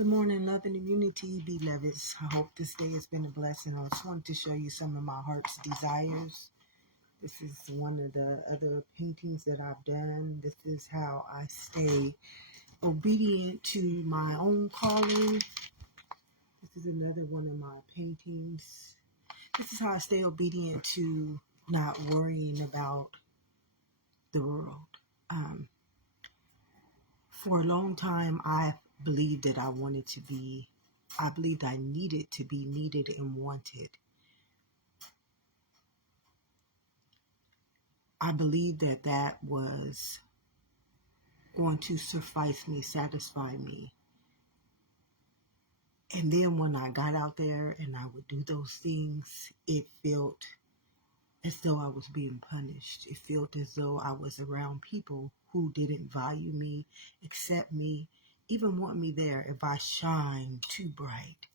Good morning, love and immunity, beloveds. I hope this day has been a blessing. I just wanted to show you some of my heart's desires. This is one of the other paintings that I've done. This is how I stay obedient to my own calling. This is another one of my paintings. This is how I stay obedient to not worrying about the world. For a long time, I believed that I believed I needed to be needed and wanted. I believed that that was going to suffice me, satisfy me. And then when I got out there and I would do those things, it felt as though I was being punished. It felt as though I was around people who didn't value me, accept me, even want me there if I shined too bright,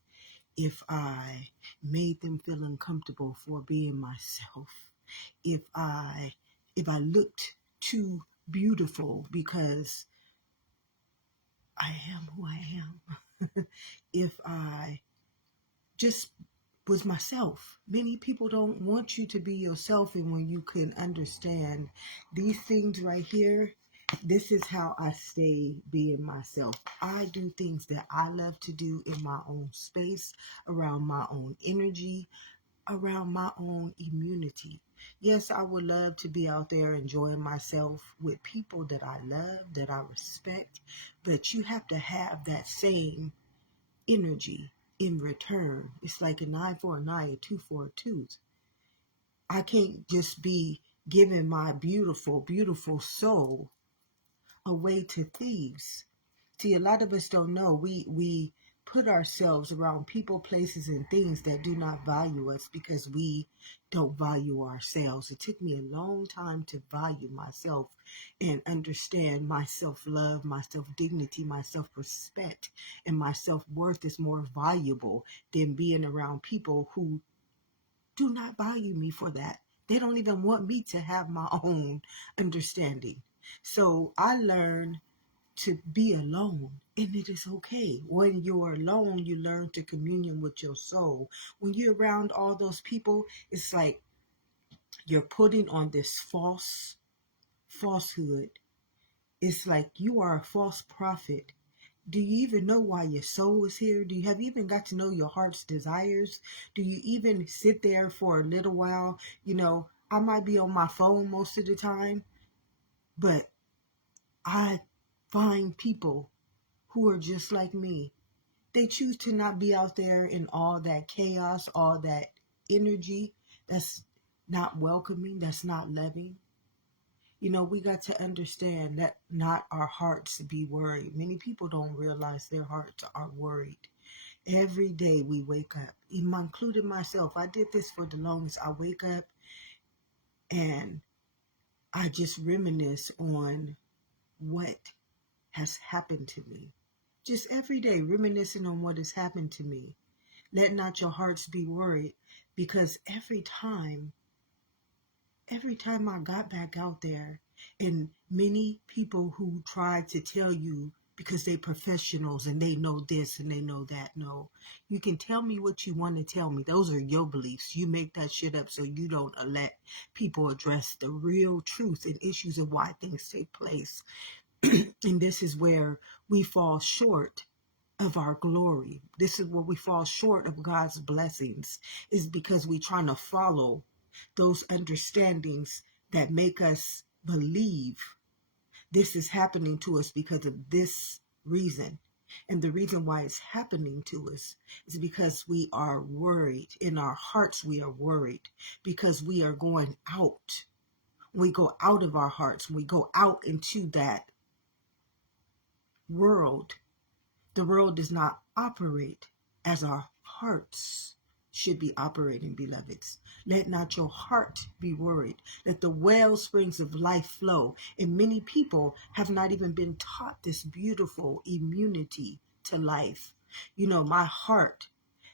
if I made them feel uncomfortable for being myself, if I looked too beautiful because I am who I am, if I just was myself. Many people don't want you to be yourself, and when you can understand these things right here, this is how I stay being myself. I do things that I love to do in my own space, around my own energy, around my own immunity. Yes, I would love to be out there enjoying myself with people that I love, that I respect, but you have to have that same energy in return. It's like an eye for an eye, a tooth for a tooth. I can't just be giving my beautiful, beautiful soul away to thieves. See, a lot of us don't know. We put ourselves around people, places, and things that do not value us because we don't value ourselves. It took me a long time to value myself and understand my self-love, my self-dignity, my self-respect, and my self-worth is more valuable than being around people who do not value me for that. They don't even want me to have my own understanding. So I learned to be alone, and it is okay. When you're alone, you learn to communion with your soul. When you're around all those people, it's like you're putting on this falsehood. It's like you are a false prophet. Do you even know why your soul is here? Have you even got to know your heart's desires? Do you even sit there for a little while? I might be on my phone most of the time, but I find people who are just like me. They choose to not be out there in all that chaos, all that energy that's not welcoming, that's not loving. We got to understand that not our hearts be worried. Many people don't realize their hearts are worried. Every day we wake up, including myself. I did this for the longest. I wake up and I just reminisce on what has happened to me. Just every day reminiscing on what has happened to me. Let not your hearts be worried, because every time I got back out there, and many people who try to tell you because they professionals and they know this and they know that, no, you can tell me what you want to tell me. Those are your beliefs. You make that shit up so you don't let people address the real truth and issues of why things take place. And this is where we fall short of our glory. This is where we fall short of God's blessings, is because we're trying to follow those understandings that make us believe this is happening to us because of this reason. And the reason why it's happening to us is because we are worried. In our hearts, we are worried because we are going out. We go out of our hearts. We go out into that world. The world does not operate as our hearts should be operating, beloveds. Let not your heart be worried. Let the well springs of life flow. And many people have not even been taught this beautiful immunity to life. My heart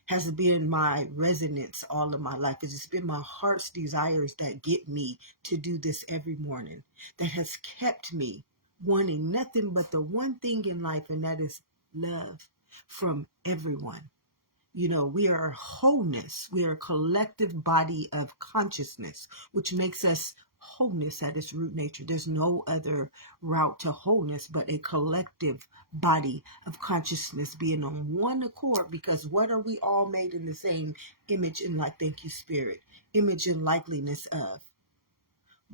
has been my resonance all of my life. It's been my heart's desires that get me to do this every morning, that has kept me wanting nothing but the one thing in life, and that is love. from everyone. You know, we are wholeness. We are a collective body of consciousness, which makes us wholeness at its root nature. There's no other route to wholeness but a collective body of consciousness being on one accord, because what are we all made in the same image and like, thank you, Spirit, image and likeness of?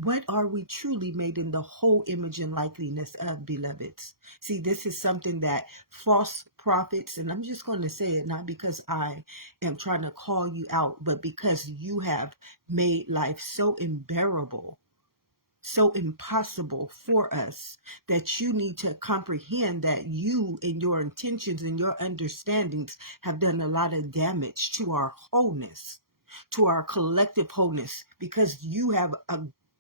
What are we truly made in the whole image and likeness of, beloveds? See, this is something that false prophets, and I'm just going to say it not because I am trying to call you out, but because you have made life so unbearable, so impossible for us, that you need to comprehend that you and your intentions and your understandings have done a lot of damage to our wholeness, to our collective wholeness, because you have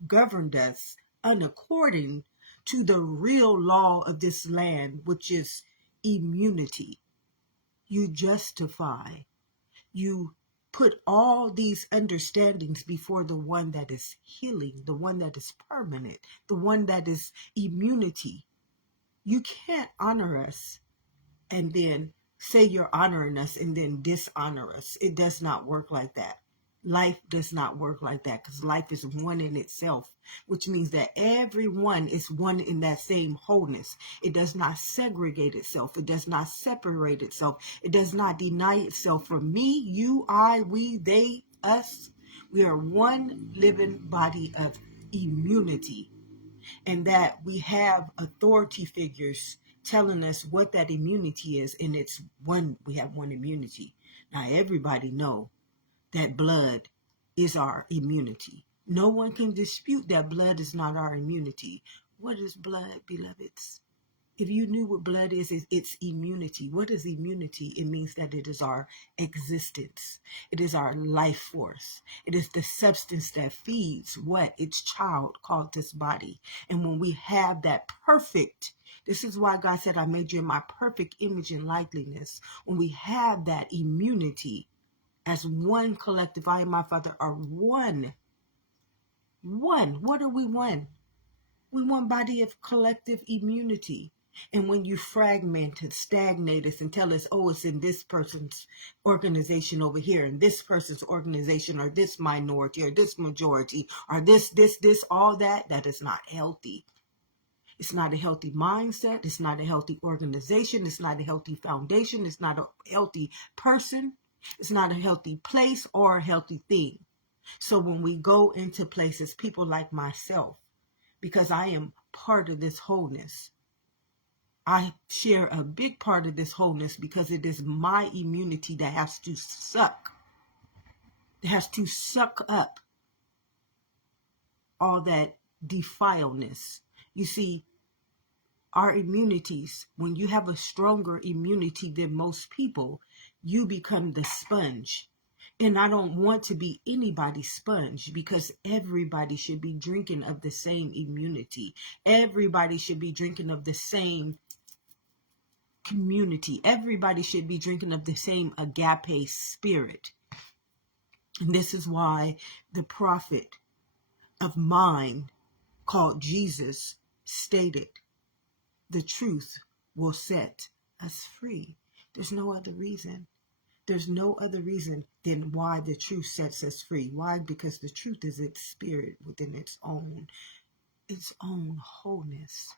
governed us unaccording to the real law of this land, which is immunity. You justify, you put all these understandings before the one that is healing, the one that is permanent, the one that is immunity. You can't honor us and then say you're honoring us and then dishonor us. It does not work like that. Life does not work like that, because life is one in itself, which means that everyone is one in that same wholeness. It does not segregate itself. It does not separate itself. It does not deny itself from me, you, I, we, they, us. We are one living body of immunity, and that we have authority figures telling us what that immunity is, and it's one. We have one immunity. Now everybody know that blood is our immunity. No one can dispute that blood is not our immunity. What is blood, beloveds? If you knew what blood is, it's immunity. What is immunity? It means that it is our existence. It is our life force. It is the substance that feeds what? Its child called this body. And when we have that perfect, this is why God said, I made you in my perfect image and likeness. When we have that immunity, as one collective, I and my Father are one. One. What are we one? We one body of collective immunity. And when you fragment and stagnate us and tell us, oh, it's in this person's organization over here, and this person's organization, or this minority, or this majority, or this, all that, that is not healthy. It's not a healthy mindset. It's not a healthy organization. It's not a healthy foundation. It's not a healthy person. It's not a healthy place or a healthy thing. So when we go into places, people like myself, because I am part of this wholeness, I share a big part of this wholeness, because it is my immunity that has to suck. It has to suck up all that defileness. You see, our immunities, when you have a stronger immunity than most people, you become the sponge. And I don't want to be anybody's sponge, because everybody should be drinking of the same immunity. Everybody should be drinking of the same community. Everybody should be drinking of the same agape spirit. And this is why the prophet of mine, called Jesus, stated, the truth will set us free. There's no other reason. There's no other reason than why the truth sets us free. Why? Because the truth is its spirit within its own wholeness.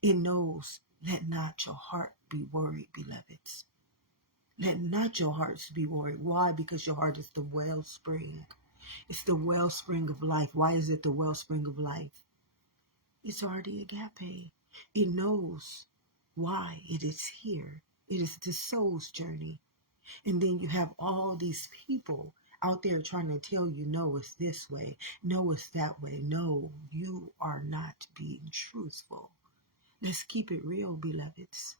It knows, let not your heart be worried, beloveds. Let not your hearts be worried. Why? Because your heart is the wellspring. It's the wellspring of life. Why is it the wellspring of life? It's already agape. It knows why it is here. It is the soul's journey. And then you have all these people out there trying to tell you, no, it's this way. No, it's that way. No, you are not being truthful. Let's keep it real, beloveds.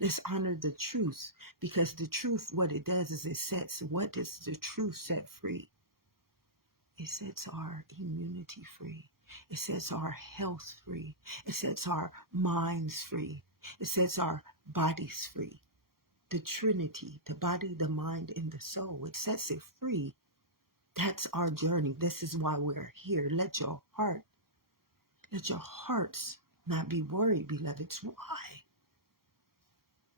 Let's honor the truth, because the truth, what it does is it sets, what does the truth set free? It sets our immunity free. It sets our health free. It sets our minds free. It sets our bodies free. The Trinity, the body, the mind, and the soul, it sets it free. That's our journey. This is why we're here. Let your hearts not be worried, beloveds. Why?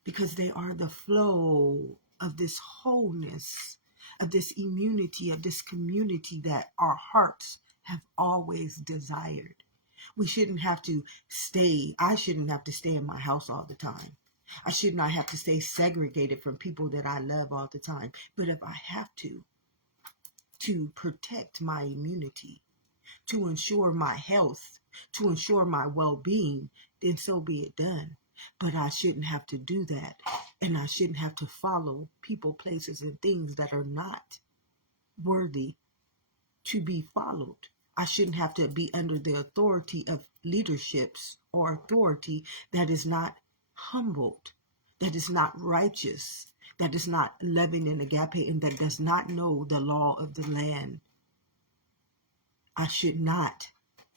because they are the flow of this wholeness, of this immunity, of this community that our hearts have always desired. We shouldn't have to I shouldn't have to stay in my house all the time. I should not have to stay segregated from people that I love all the time. But if I have to protect my immunity, to ensure my health, to ensure my well-being, then so be it done. But I shouldn't have to do that. And I shouldn't have to follow people, places, and things that are not worthy to be followed. I shouldn't have to be under the authority of leaderships or authority that is not humbled, that is not righteous, that is not loving in agape, and that does not know the law of the land. I should not.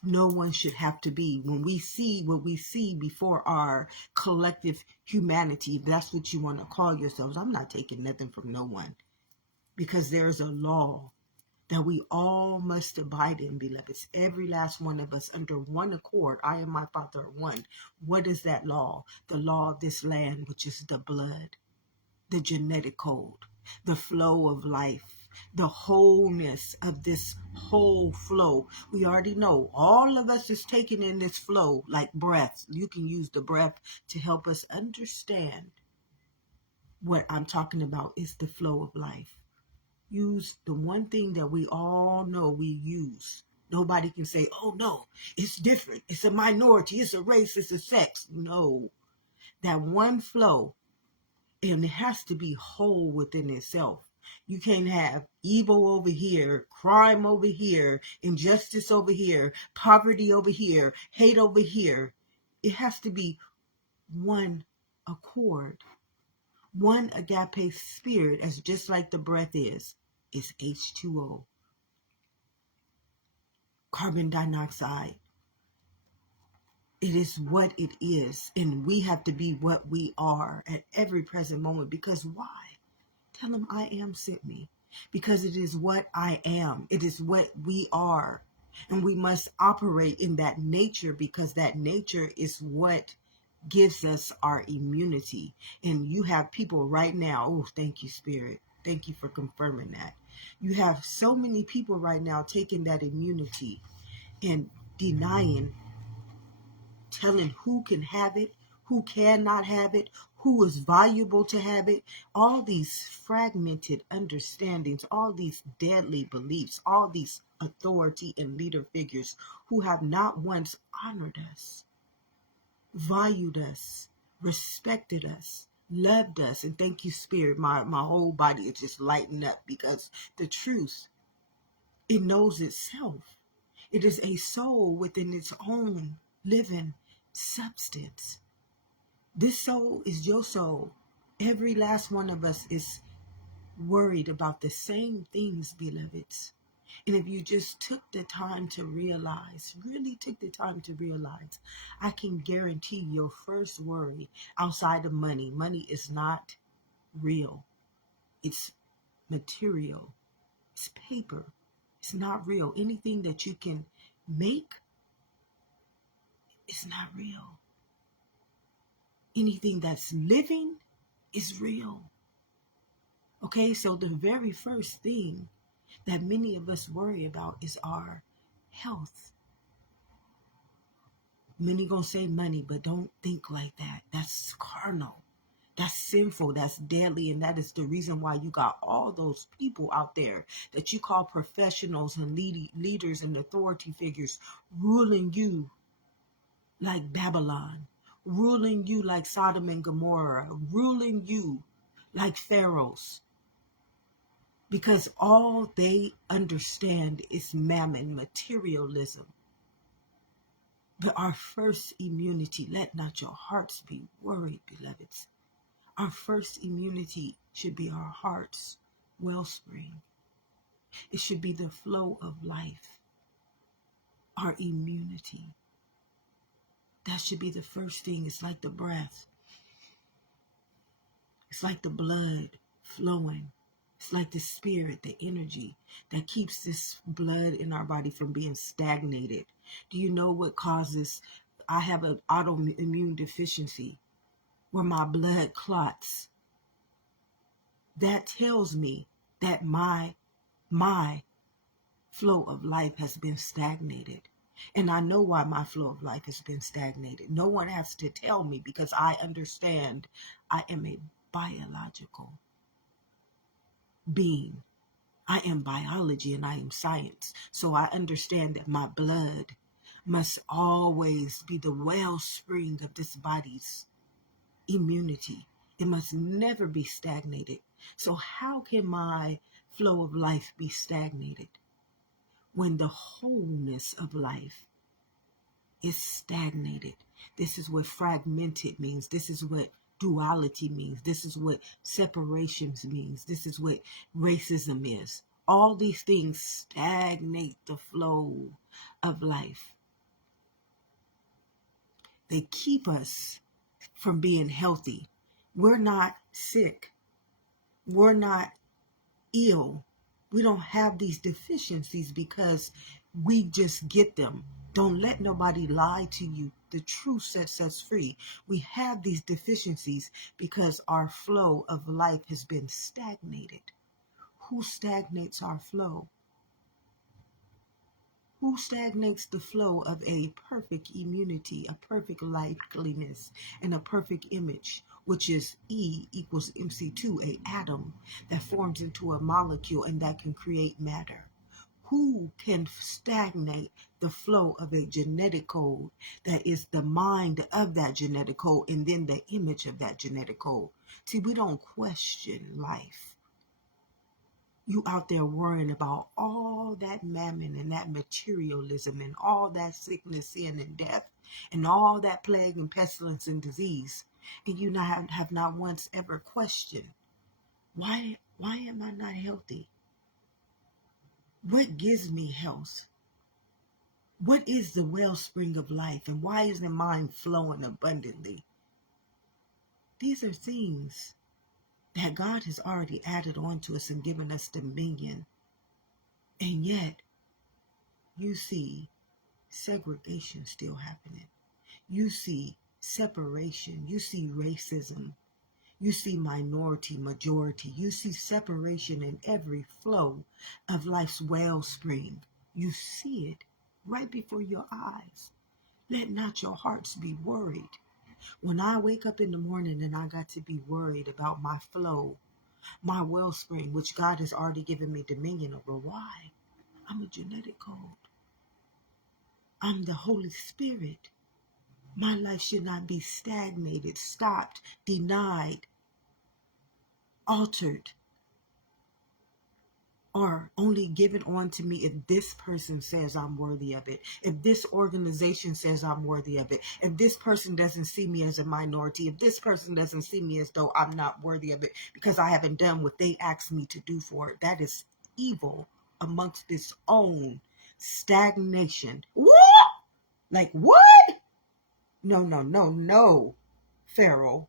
No one should have to be. When we see what we see before our collective humanity, if that's what you want to call yourselves, I'm not taking nothing from no one, because there's a law that we all must abide in, beloveds. Every last one of us under one accord. I and my Father are one. What is that law? The law of this land, which is the blood, the genetic code, the flow of life, the wholeness of this whole flow. We already know all of us is taking in this flow like breath. You can use the breath to help us understand what I'm talking about is the flow of life. Use the one thing that we all know we use. Nobody can say, oh no, it's different. It's a minority. It's a race. It's a sex. No, that one flow, and it has to be whole within itself. You can't have evil over here, crime over here, injustice over here, poverty over here, hate over here. It has to be one accord. One agape spirit, as just like the breath is H2O, carbon dioxide. It is what it is, and we have to be what we are at every present moment. Because why? Tell them I am sent me. Because it is what I am. It is what we are. And we must operate in that nature, because that nature is what gives us our immunity. And you have people right now, oh, thank you, Spirit. Thank you for confirming that. You have so many people right now taking that immunity and denying, telling who can have it, who cannot have it, who is valuable to have it. All these fragmented understandings, all these deadly beliefs, all these authority and leader figures who have not once honored us, valued us, respected us, loved us. And thank you, Spirit. My whole body is just lighting up, because the truth, it knows itself. It is a soul within its own living substance. This soul is your soul. Every last one of us is worried about the same things, beloveds. And if you just took the time to realize, really took the time to realize, I can guarantee your first worry outside of money. Money is not real. It's material. It's paper. It's not real. Anything that you can make is not real. Anything that's living is real. Okay, so the very first thing that many of us worry about is our health. Many gonna say money, but don't think like that. That's carnal. That's sinful. That's deadly. And that is the reason why you got all those people out there that you call professionals and leaders and authority figures ruling you like Babylon, ruling you like Sodom and Gomorrah, ruling you like pharaohs. Because all they understand is mammon, materialism. But our first immunity, let not your hearts be worried, beloveds. Our first immunity should be our heart's wellspring. It should be the flow of life, our immunity. That should be the first thing. It's like the breath. It's like the blood flowing. It's like the spirit, the energy that keeps this blood in our body from being stagnated. Do you know what causes? I have an autoimmune deficiency, where my blood clots, that tells me that my flow of life has been stagnated. And I know why my flow of life has been stagnated. No one has to tell me, because I understand I am a biological being. I am biology and I am science. So I understand that my blood must always be the wellspring of this body's immunity. It must never be stagnated. So how can my flow of life be stagnated when the wholeness of life is stagnated? This is what fragmented means. This is what duality means. This is what separations means. This is what racism is. All these things stagnate the flow of life. They keep us from being healthy. We're not sick. We're not ill. We don't have these deficiencies because we just get them. Don't let nobody lie to you. The truth sets us free. We have these deficiencies because our flow of life has been stagnated. Who stagnates our flow? Who stagnates the flow of a perfect immunity, a perfect liveliness, and a perfect image, which is E equals MC2, a atom that forms into a molecule and that can create matter? Who can stagnate the flow of a genetic code that is the mind of that genetic code and then the image of that genetic code? See, we don't question life. You out there worrying about all that mammon and that materialism and all that sickness, sin, and death and all that plague and pestilence and disease, and you have not once ever questioned, why am I not healthy? What gives me health? What is the wellspring of life, and why isn't mine flowing abundantly? These are things that God has already added on to us and given us dominion. And yet, you see segregation still happening. You see separation. You see racism. You see minority, majority. You see separation in every flow of life's wellspring. You see it right before your eyes. Let not your hearts be worried. When I wake up in the morning and I got to be worried about my flow, my wellspring, which God has already given me dominion over. Why? I'm a genetic code. I'm the Holy Spirit. My life should not be stagnated, stopped, denied, altered, or only given on to me if this person says I'm worthy of it, if this organization says I'm worthy of it, if this person doesn't see me as a minority, if this person doesn't see me as though I'm not worthy of it because I haven't done what they asked me to do for it. That is evil amongst its own stagnation. What? Like what? No, Pharaoh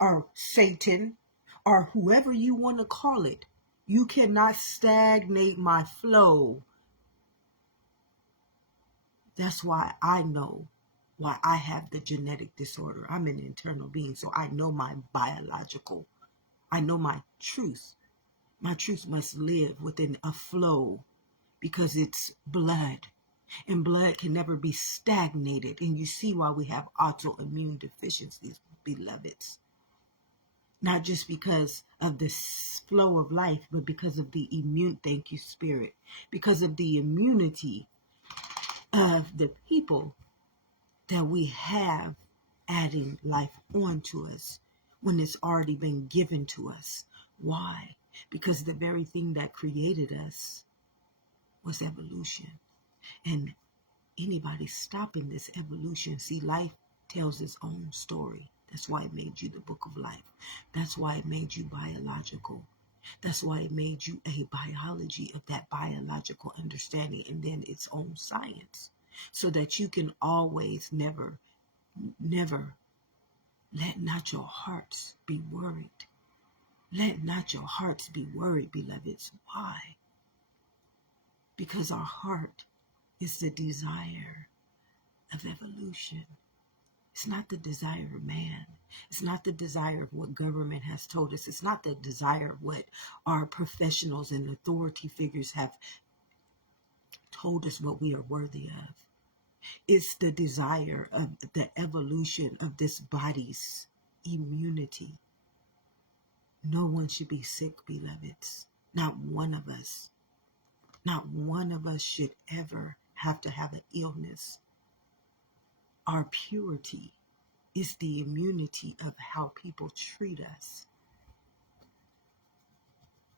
or Satan or whoever you want to call it. You cannot stagnate my flow. That's why I know why I have the genetic disorder. I'm an internal being, so I know my biological. I know my truth. My truth must live within a flow because it's blood. And blood can never be stagnated. And you see why we have autoimmune deficiencies, beloveds. Not just because of the flow of life, but because of the thank you, Spirit, because of the immunity of the people that we have adding life onto us when it's already been given to us. Why? Because the very thing that created us was evolution. And anybody stopping this evolution, see, life tells its own story. That's why it made you the book of life. That's why it made you biological. That's why it made you a biology of that biological understanding and then its own science. So that you can always never let not your hearts be worried. Let not your hearts be worried, beloveds. Why? Because our heart is the desire of evolution. It's not the desire of man. It's not the desire of what government has told us. It's not the desire of what our professionals and authority figures have told us what we are worthy of. It's the desire of the evolution of this body's immunity. No one should be sick, beloveds. Not one of us. Not one of us should ever have to have an illness. Our purity is the immunity of how people treat us.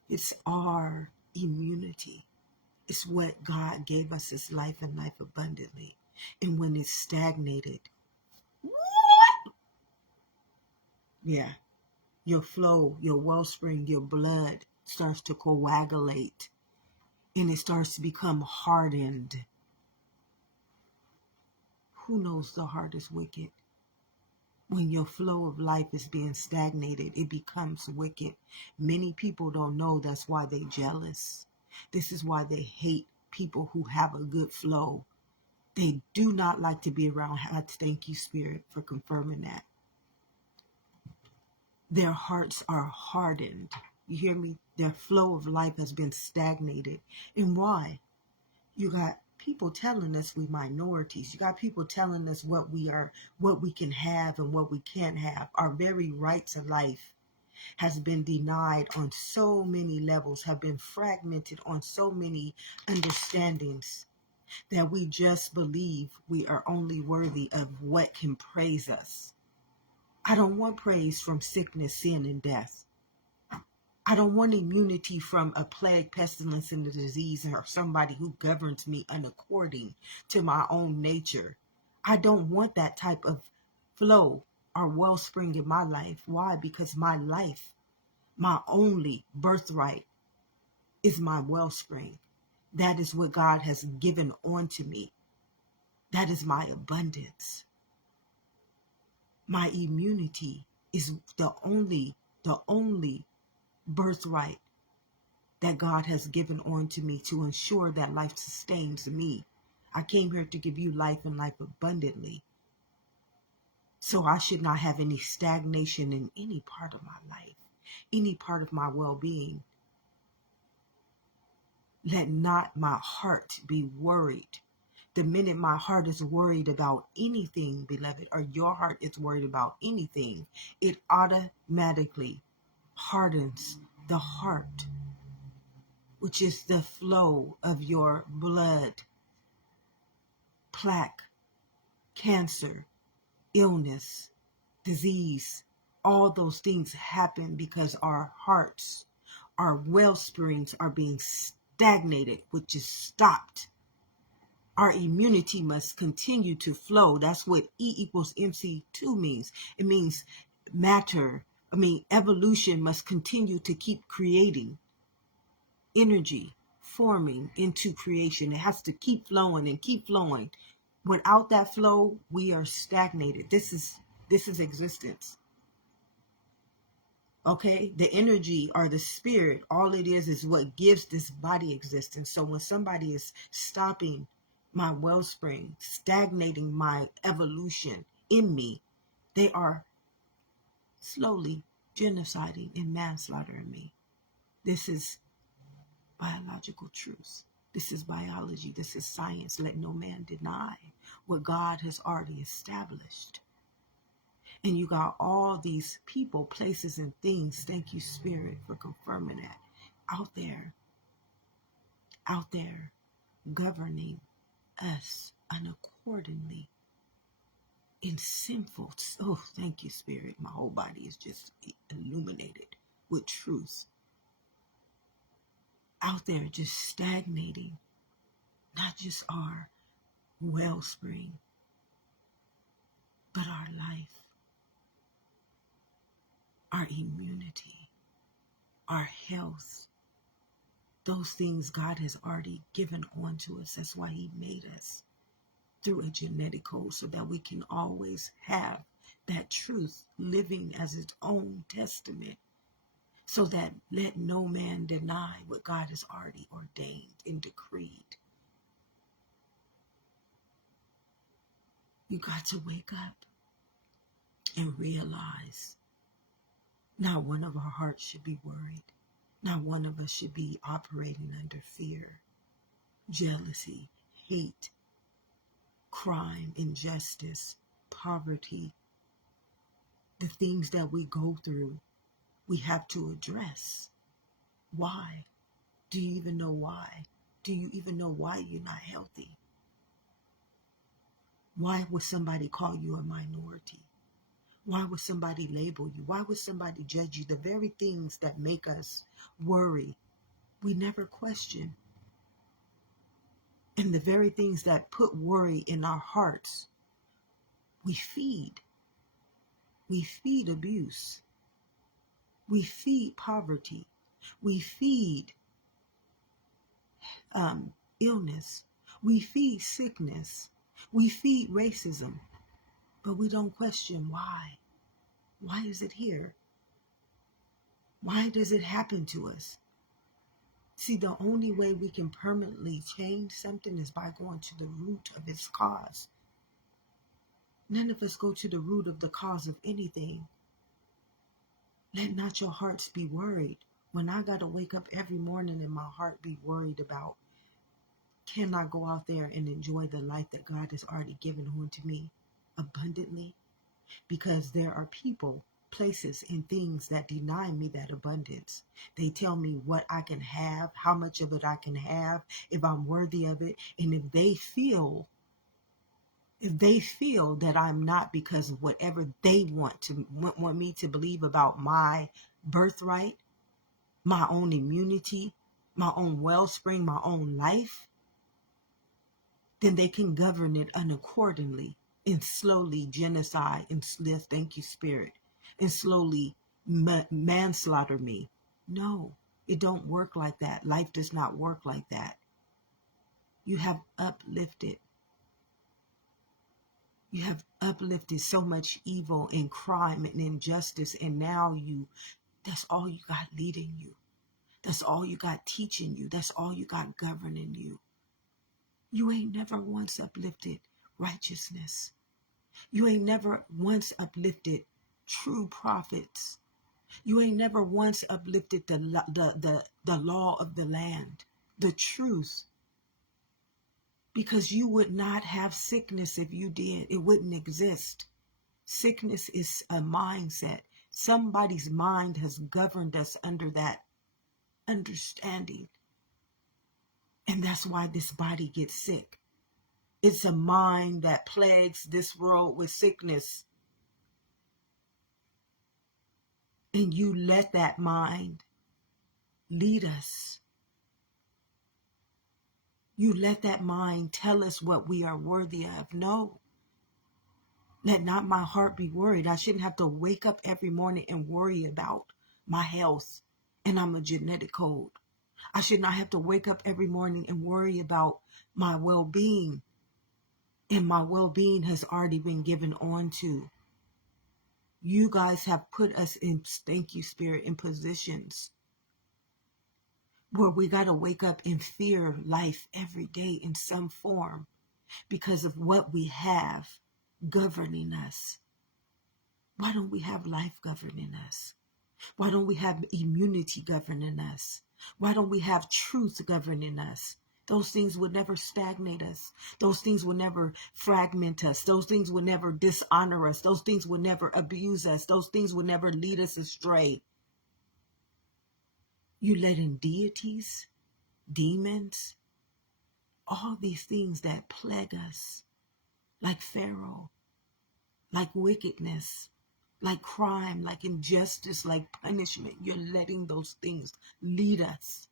It's our immunity. It's what God gave us as life and life abundantly. And when it's stagnated, yeah, your flow, your wellspring, your blood starts to coagulate and it starts to become hardened. Who knows the heart is wicked? When your flow of life is being stagnated, it becomes wicked. Many people don't know, that's why they're jealous. This is why they hate people who have a good flow. They do not like to be around. Thank you, Spirit, for confirming that. Their hearts are hardened. You hear me? Their flow of life has been stagnated. And why? You got people telling us we minorities. You got people telling us what we are, what we can have and what we can't have. Our very right to life has been denied on so many levels, have been fragmented on so many understandings, that we just believe we are only worthy of what can praise us. I don't want praise from sickness, sin, and death. I don't want immunity from a plague, pestilence, and a disease, or somebody who governs me according to my own nature. I don't want that type of flow or wellspring in my life. Why? Because my life, my only birthright, is my wellspring. That is what God has given onto me. That is my abundance. My immunity is the only birthright that God has given onto me to ensure that life sustains me. I came here to give you life and life abundantly. So I should not have any stagnation in any part of my life, any part of my well-being. Let not my heart be worried. The minute my heart is worried about anything, beloved, or your heart is worried about anything, it automatically hardens the heart, which is the flow of your blood, plaque, cancer, illness, disease. All those things happen because our hearts, our well springs are being stagnated, which is stopped. Our immunity must continue to flow. That's what E equals MC2 means. It means evolution must continue to keep creating energy, forming into creation. It has to keep flowing and keep flowing. Without that flow, we are stagnated. This is existence. Okay, the energy or the spirit, all it is what gives this body existence. So when somebody is stopping my wellspring, stagnating my evolution in me, they are slowly genociding and manslaughtering me. This is biological truth. This is biology. This is science. Let no man deny what God has already established. And you got all these people, places, and things, thank you, Spirit, for confirming that, out there, governing us unaccordingly in sinful. Oh, thank you, Spirit. My whole body is just illuminated with truth. Out there just stagnating, not just our wellspring, but our life, our immunity, our health. Those things God has already given onto us. That's why he made us through a genetic code, so that we can always have that truth living as its own testament, so that let no man deny what God has already ordained and decreed. You got to wake up. and realize not one of our hearts should be worried. Not one of us should be operating under fear, jealousy, hate, crime, injustice, poverty. The things that we go through, we have to address. Why? Do you even know why? Do you even know why you're not healthy? Why would somebody call you a minority? Why would somebody label you? Why would somebody judge you? The very things that make us worry, we never question. And the very things that put worry in our hearts, we feed. We feed abuse. We feed poverty. We feed illness. We feed sickness. We feed racism. But we don't question why. Why is it here? Why does it happen to us? See, the only way we can permanently change something is by going to the root of its cause. None of us go to the root of the cause of anything. Let not your hearts be worried. When I got to wake up every morning and my heart be worried about, can I go out there and enjoy the life that God has already given unto me abundantly? Because there are people, places, and things that deny me that abundance. They tell me what I can have, how much of it I can have, if I'm worthy of it. And if they feel that I'm not, because of whatever they want me to believe about my birthright, my own immunity, my own wellspring, my own life, then they can govern it unaccordingly and slowly genocide and thank you, Spirit, and slowly manslaughter me. No, it don't work like that. Life does not work like that. You have uplifted so much evil and crime and injustice, and now that's all you got leading you. That's all you got teaching you. That's all you got governing you. You ain't never once uplifted righteousness. You ain't never once uplifted true prophets. You ain't never once uplifted the law of the land, the truth. Because you would not have sickness if you did. It wouldn't exist. Sickness is a mindset. Somebody's mind has governed us under that understanding. And that's why this body gets sick. It's a mind that plagues this world with sickness. And you let that mind lead us. You let that mind tell us what we are worthy of. No. Let not my heart be worried. I shouldn't have to wake up every morning and worry about my health. And I'm a genetic code. I should not have to wake up every morning and worry about my well-being. And my well-being has already been given on to. You guys have put us in, thank you, Spirit, in positions where we got to wake up and fear life every day in some form because of what we have governing us. Why don't we have life governing us? Why don't we have immunity governing us? Why don't we have truth governing us? Those things would never stagnate us. Those things will never fragment us. Those things will never dishonor us. Those things will never abuse us. Those things will never lead us astray. You let in deities, demons, all these things that plague us, like Pharaoh, like wickedness, like crime, like injustice, like punishment. You're letting those things lead us.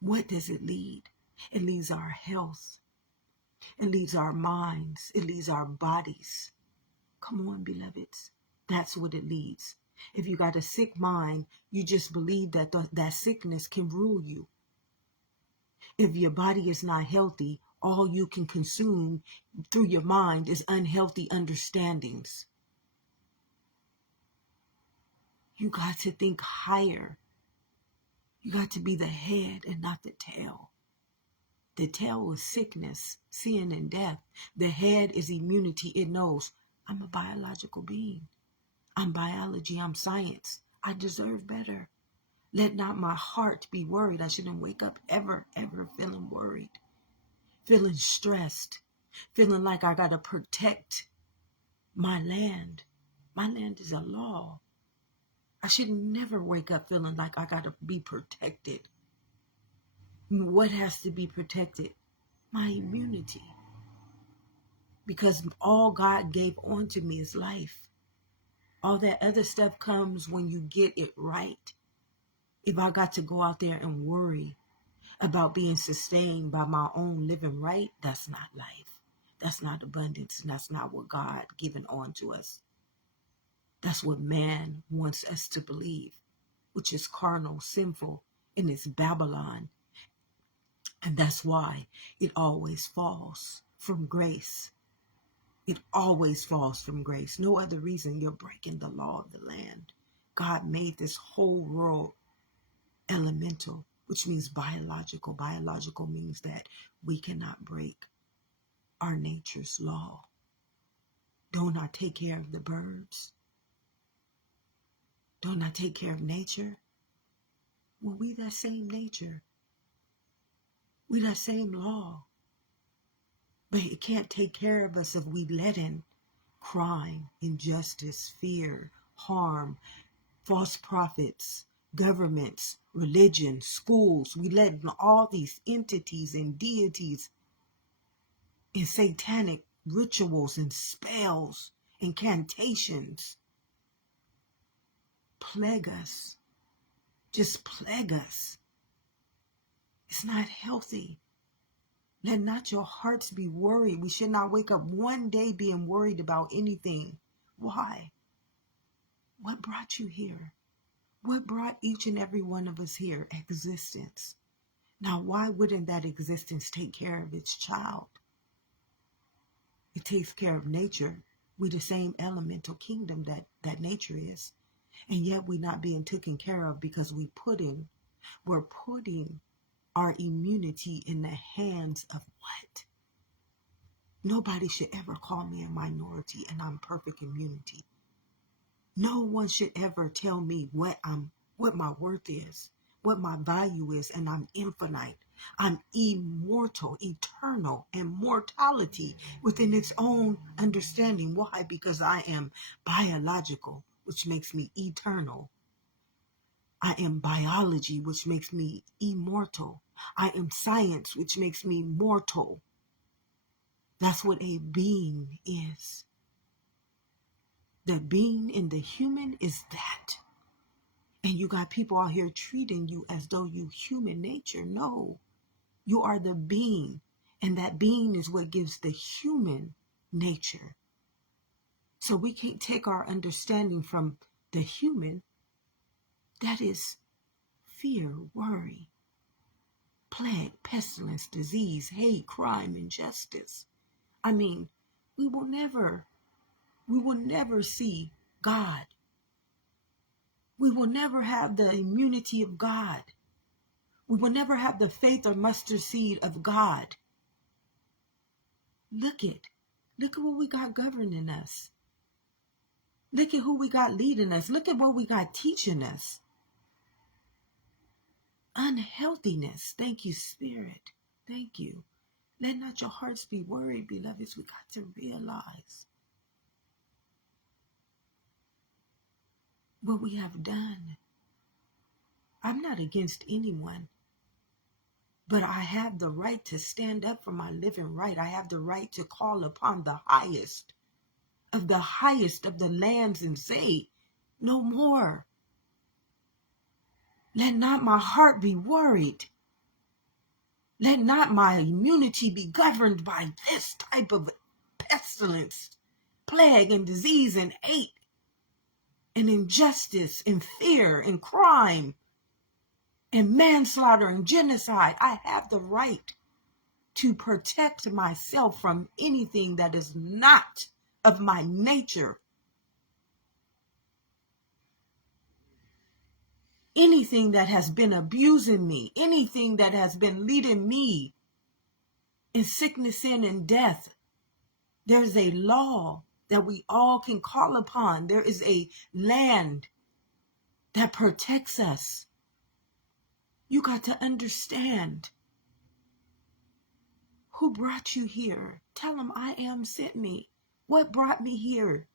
What does it lead? It leads our health. It leads our minds. It leads our bodies. Come on, beloveds. That's what it leads. If you got a sick mind, you just believe that that sickness can rule you. If your body is not healthy, all you can consume through your mind is unhealthy understandings. You got to think higher. You got to be the head and not the tail. The tail is sickness, sin, and death. The head is immunity. It knows I'm a biological being. I'm biology. I'm science. I deserve better. Let not my heart be worried. I shouldn't wake up ever feeling worried, feeling stressed, feeling like I got to protect my land. My land is a law. I should never wake up feeling like I got to be protected. What has to be protected? My immunity. Because all God gave onto me is life. All that other stuff comes when you get it right. If I got to go out there and worry about being sustained by my own living right, that's not life. That's not abundance. And that's not what God given on to us. That's what man wants us to believe, which is carnal, sinful, and it's Babylon. And that's why it always falls from grace. It always falls from grace. No other reason. You're breaking the law of the land. God made this whole world elemental, which means biological. Biological means that we cannot break our nature's law. Don't I take care of the birds? Don't I take care of nature? Well, we that same nature. We that same law. But it can't take care of us if we let in crime, injustice, fear, harm, false prophets, governments, religion, schools. We let in all these entities and deities and satanic rituals and spells, incantations plague us. Just plague us. It's not healthy. Let not your hearts be worried. We should not wake up one day being worried about anything. Why? What brought you here? What brought each and every one of us here? Existence. Now, why wouldn't that existence take care of its child? It takes care of nature. We the same elemental kingdom that nature is. And yet we're not being taken care of because we're putting our immunity in the hands of what? Nobody should ever call me a minority and I'm perfect immunity. No one should ever tell me what my worth is, what my value is, and I'm infinite. I'm immortal, eternal, and mortality within its own understanding. Why? Because I am biological, which makes me eternal. I am biology, which makes me immortal. I am science, which makes me mortal. That's what a being is. The being in the human is that. And you got people out here treating you as though you human nature. No, you are the being. And that being is what gives the human nature. So we can't take our understanding from the human. That is fear, worry, plague, pestilence, disease, hate, crime, injustice. I mean, we will never see God. We will never have the immunity of God. We will never have the faith or mustard seed of God. Look at what we got governing us. Look at who we got leading us. Look at what we got teaching us. Unhealthiness. Thank you, Spirit. Thank you. Let not your hearts be worried, beloveds. We got to realize what we have done. I'm not against anyone, but I have the right to stand up for my living right. I have the right to call upon the highest of the lands and say, no more. Let not my heart be worried. Let not my immunity be governed by this type of pestilence, plague, and disease, and hate, and injustice, and fear, and crime, and manslaughter, and genocide. I have the right to protect myself from anything that is not of my nature. Anything that has been abusing me, anything that has been leading me in sickness, sin, and death. There's a law that we all can call upon. There is a land that protects us. You got to understand who brought you here. Tell them I am sent me. What brought me here?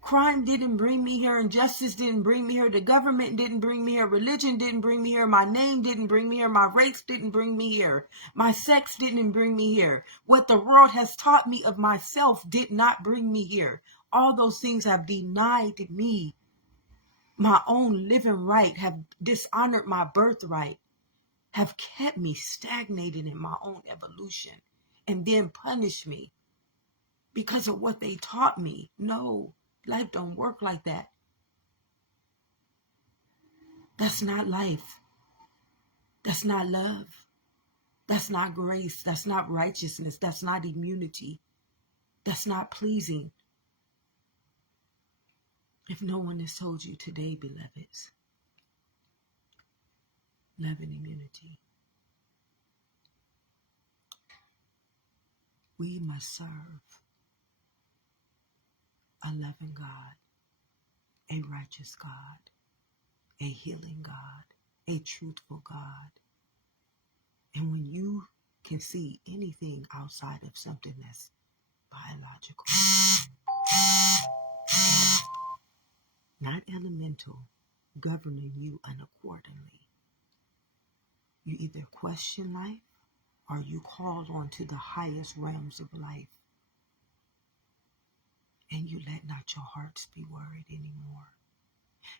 Crime didn't bring me here. Injustice didn't bring me here. The government didn't bring me here. Religion didn't bring me here. My name didn't bring me here. My race didn't bring me here. My sex didn't bring me here. What the world has taught me of myself did not bring me here. All those things have denied me my own living right, have dishonored my birthright, have kept me stagnated in my own evolution, and then punished me because of what they taught me. No, life don't work like that. That's not life. That's not love. That's not grace. That's not righteousness. That's not immunity. That's not pleasing. If no one has told you today, beloveds, love and immunity, we must serve a loving God, a righteous God, a healing God, a truthful God. And when you can see anything outside of something that's biological, not elemental, governing you unaccordingly, you either question life or you call on to the highest realms of life, and you let not your hearts be worried anymore.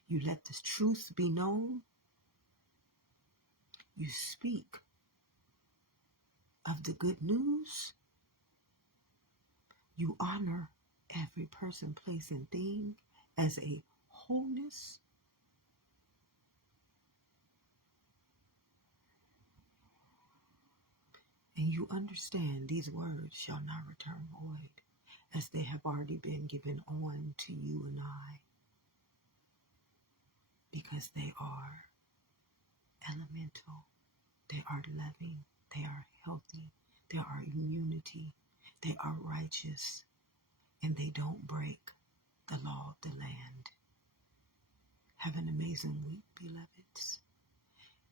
You let the truth be known. You speak of the good news. You honor every person, place, and thing as a wholeness. And you understand these words shall not return void, as they have already been given on to you and I, because they are elemental, they are loving, they are healthy, they are immunity, they are righteous, and they don't break the law of the land. Have an amazing week, beloveds.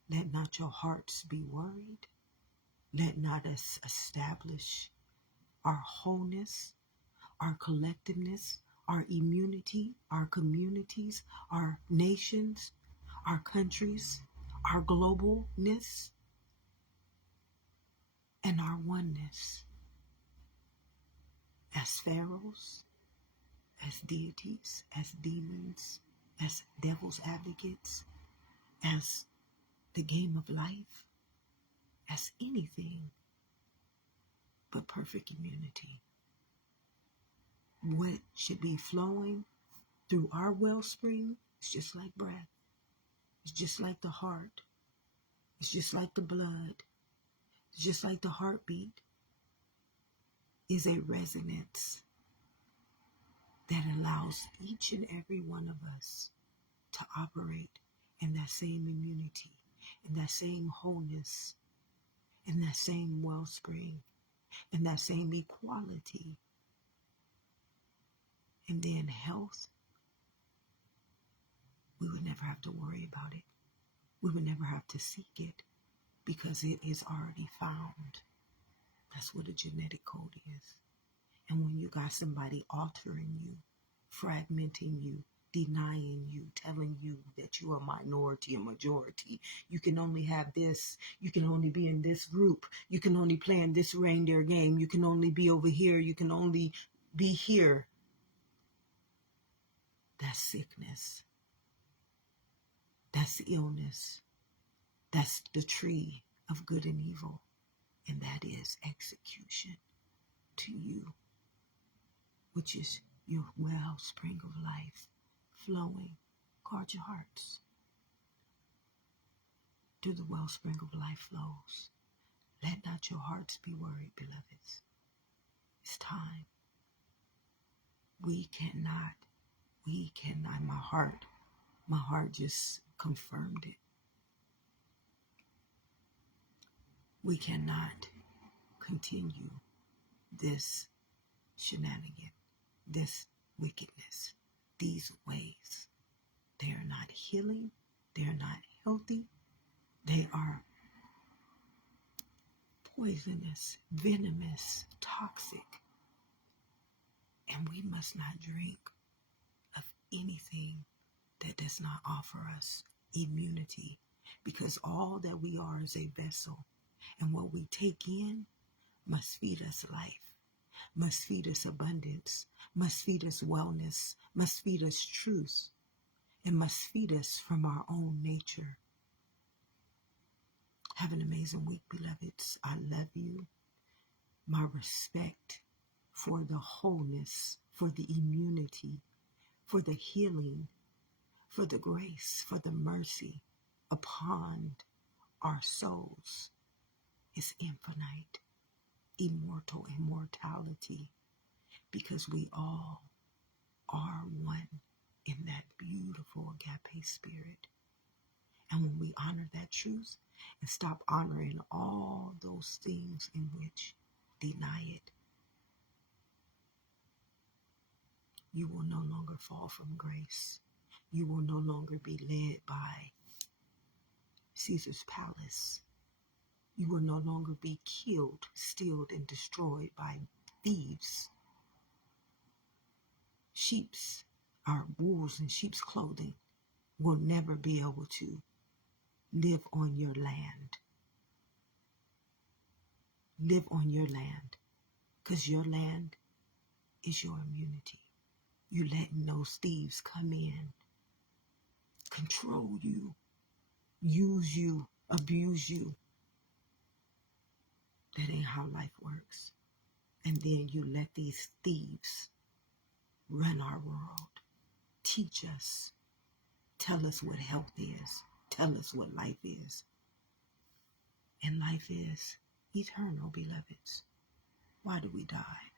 Let not your hearts be worried. Let not us establish our wholeness, our collectiveness, our immunity, our communities, our nations, our countries, our globalness, and our oneness as pharaohs, as deities, as demons, as devil's advocates, as the game of life, as anything but perfect immunity. What should be flowing through our wellspring is just like breath. It's just like the heart. It's just like the blood. It's just like the heartbeat. Is a resonance that allows each and every one of us to operate in that same immunity, in that same wholeness, in that same wellspring, in that same equality. And then health, we would never have to worry about it. We would never have to seek it because it is already found. That's what a genetic code is. And when you got somebody altering you, fragmenting you, denying you, telling you that you are minority and majority, you can only have this, you can only be in this group, you can only play in this reindeer game, you can only be over here, you can only be here. That's sickness. That's illness. That's the tree of good and evil. And that is execution to you, which is your wellspring of life flowing. Guard your hearts. Do the wellspring of life flows. Let not your hearts be worried, beloveds. It's time. We cannot, my heart just confirmed it. We cannot continue this shenanigan, this wickedness, these ways. They are not healing. They are not healthy. They are poisonous, venomous, toxic. And we must not drink of anything that does not offer us immunity, because all that we are is a vessel. And what we take in must feed us life, must feed us abundance, must feed us wellness, must feed us truth, and must feed us from our own nature. Have an amazing week, beloveds. I love you. My respect for the wholeness, for the immunity, for the healing, for the grace, for the mercy upon our souls is infinite, immortal, immortality, because we all are one in that beautiful agape spirit. And when we honor that truth and stop honoring all those things in which deny it, you will no longer fall from grace. You will no longer be led by Caesar's palace. You will no longer be killed, stealed, and destroyed by thieves. Our wolves in sheep's clothing will never be able to live on your land. Live on your land, because your land is your immunity. You letting those thieves come in, control you, use you, abuse you. That ain't how life works. And then you let these thieves run our world, teach us, tell us what health is, tell us what life is. And life is eternal, beloveds. Why do we die?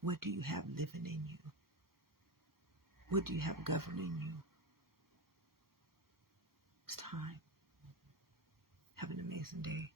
What do you have living in you? What do you have governing you? It's time. Have an amazing day.